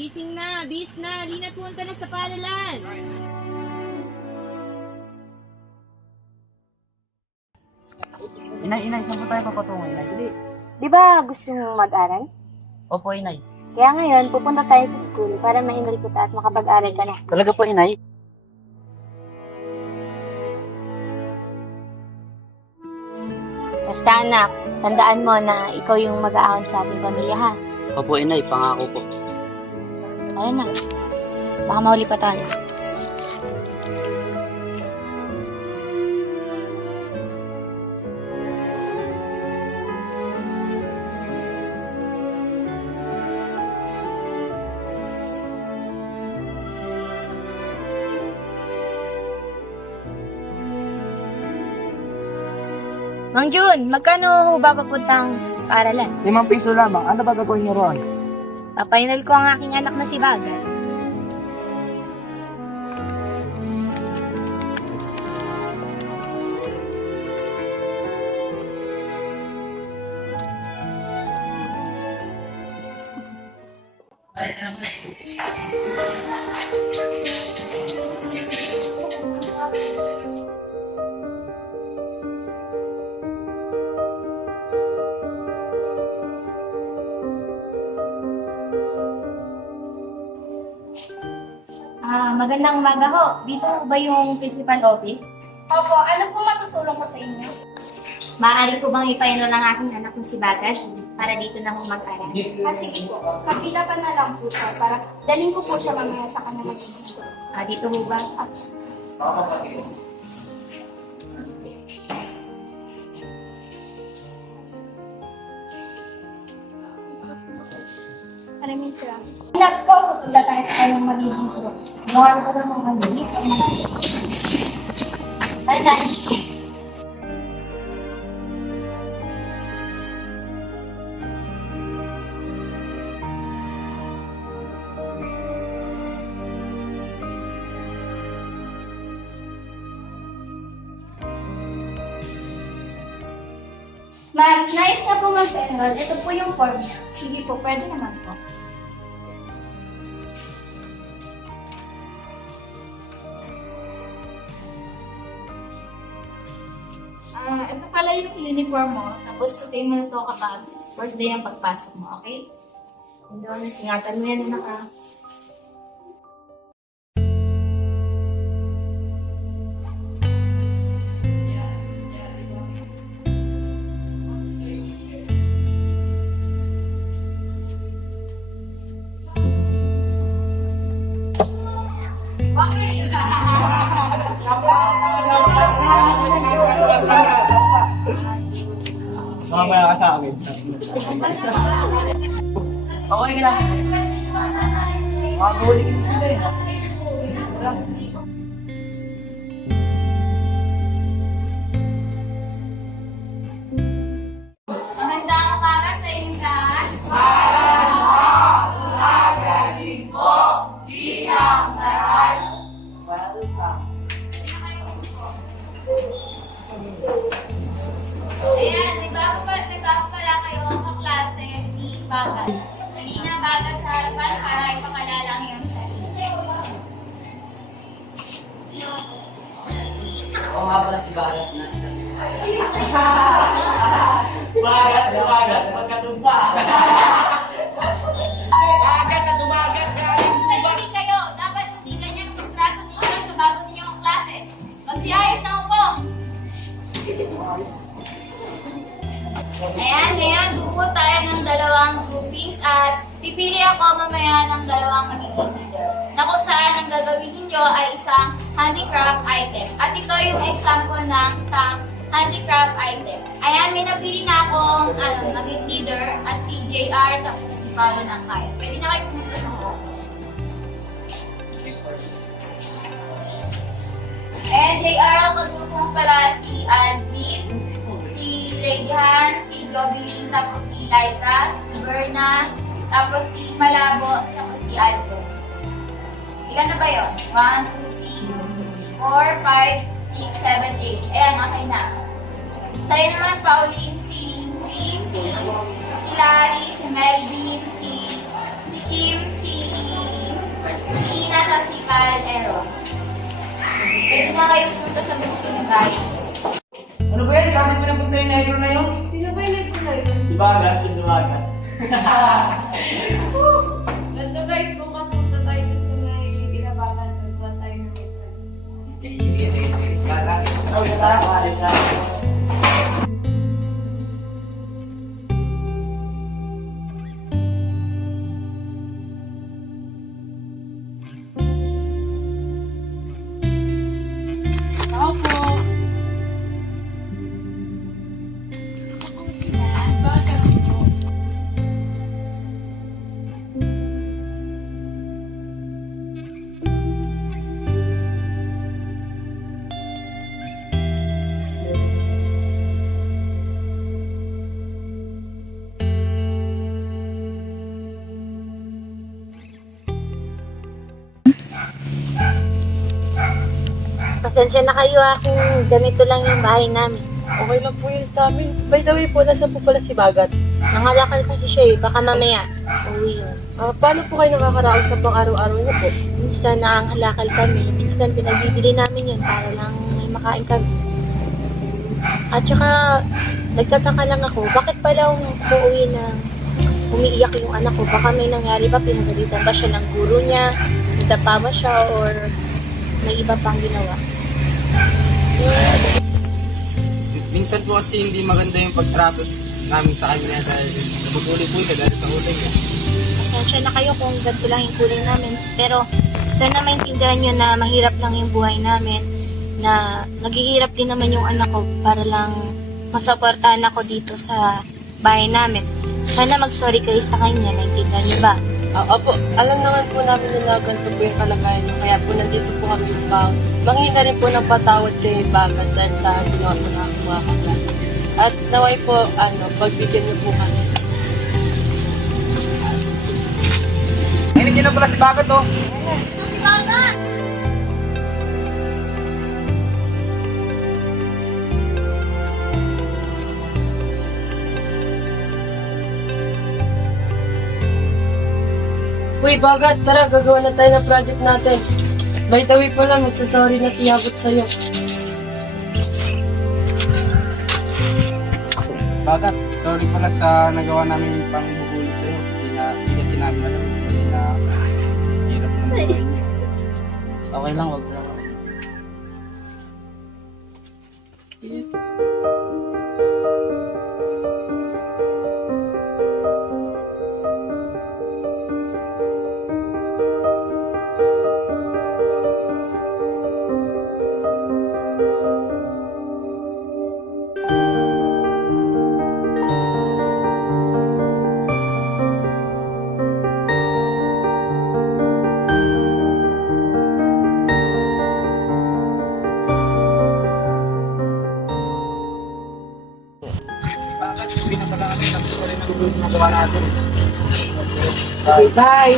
Gising na, bis na, Lina, punta na sa paaralan. Inay, saan po tayo papatungo, inay? Di ba gusto mong mag-aral? Opo, inay. Kaya ngayon, pupunta tayo sa school para ma-enroll kita at makapag-aral ka na. Talaga po, inay? Basta anak, tandaan mo na ikaw yung mag-aahon sa ating pamilya, ha? Opo, inay, pangako po. Tara na. Baka mahuli pa tayo. Mang Jun, magkano ho ba papuntang paaralan? 5 piso lamang. Ano ba gagawin niyo roon? Papainal ko ang aking anak na si Bagat. Magandang umaga ho. Dito ho ba yung principal office? Opo, ano po matutulong ko sa inyo? Maaari ko bang ipainal ang aking anak na si Bagat para dito na ho mag-aral? Sige po, kapila pa na lang po siya para dalhin ko po siya mamaya sa kanya mag-isip. Dito ho ba? Maraming salamat. Anak po, pupunta tayo sa kanyang magiging group. Mahal ko na mga maliit. Tara. Ma'am, nais na po mag-enroll. Ito po yung form niya. Sige po, pwede naman po. Ito pala yung uniform mo, tapos sutin mo na ito kapag first day ang pagpasok mo, okay? Ingatan mo yan, anak, ha? Mamaya ka sa akin. Okay ka lang. Makakahuli kasi sila eh. Wala. Magandang umaga sa inyo lahat. Ayan, may bago pala kayo ang kaklase, si Bagat. Kanina Bagat sa harapan para ipakalala ang iyong sarili. Oo nga pala si Bagat na isa. Bagat, magkatumpa. Bagat na dumagat, galing. Tahimik kayo. Dapat hindi ganyan ang pagtrato ninyo sa bago ninyong klase. Magsiayos na po. Ayan, ngayon buo tayo ng dalawang groupings at pipili ako mamaya ng dalawang magiging leader. Na kung saan ang gagawin ninyo ay isang handicraft item. At ito yung example ng isang handicraft item. Ayan, may napili na akong magiging leader at si JR tapos si Paolo ng kaya. Pwede na kayo pumunta sa mga. And JR, ang pagrupo mo pala si Alvin, si Legihan, si Jovelyn, tapos si Laika, si Berna, tapos si Malabo, tapos si Aldo. Ilan na ba yun? 1, 2, 3, 4, 5, 6, 7, 8. Ayan, okay na. Sa'yo naman, Pauline, si Chris, si Larry, si Melvin, si Kim, si Bagat, si Dumagat. Ganto guys, bukas punta tayo dun sa may ginabakan. Nagbuhat tayo ng metal. Sige. Bagat. Oh, yun tayo. Maalit na. Tao po. Bagat po. Pasensya na kayo kung ganito lang yung bahay namin. Okay lang po yun sa amin. By the way po, nasa po pala si Bagat. Nangalakal kasi siya eh, baka mamaya uwi yun. Paano po kayo nakakaraos sa pang-araw-araw niyo po? Minsan nangangalakal kami, minsan pinagbibili namin yun para lang may makain kami. At saka, nagtataka lang ako, bakit pala umuwi na umiiyak yung anak ko? Baka may nangyari ba, pinagalitan ba siya ng guro niya, nadapa ba siya, or may iba pang ginawa? Minsan po kasi hindi maganda yung pagtrato namin sa kanya dahil nabubuli-buli ka dahil sa uling niya. Pasensya na kayo kung ganito lang yung kulay namin. Pero sana maintindihan nyo na mahirap lang yung buhay namin. Na naghihirap din naman yung anak ko para lang masuportahan ako dito sa bahay namin. Sana mag-sorry kayo sa kanya. Naintindihan nyo ba? Opo, alam naman po namin na ganito po yung kalagayan niyo. Kaya po nandito po kami upang manghingi na rin po ng patawad kay Bagat dahil sa ginawa po na mga kaklase. At naway po, pagbigyan niyo po kami. Ay, nandiyan na pala si Bagat oh. Uy, Bagat, tara, gagawa na tayo ng project natin. By the way pala, magsasorry na si Yabot sa'yo. Bagat, sorry pala sa nagawa namin pangbuhuli sa'yo. Hindi kasi namin alam na hirap ng buhay niyo. Okay lang, wag lang. Bakit? Hindi na pala kami. Tapos ko rin ang nagawa natin. Okay, bye!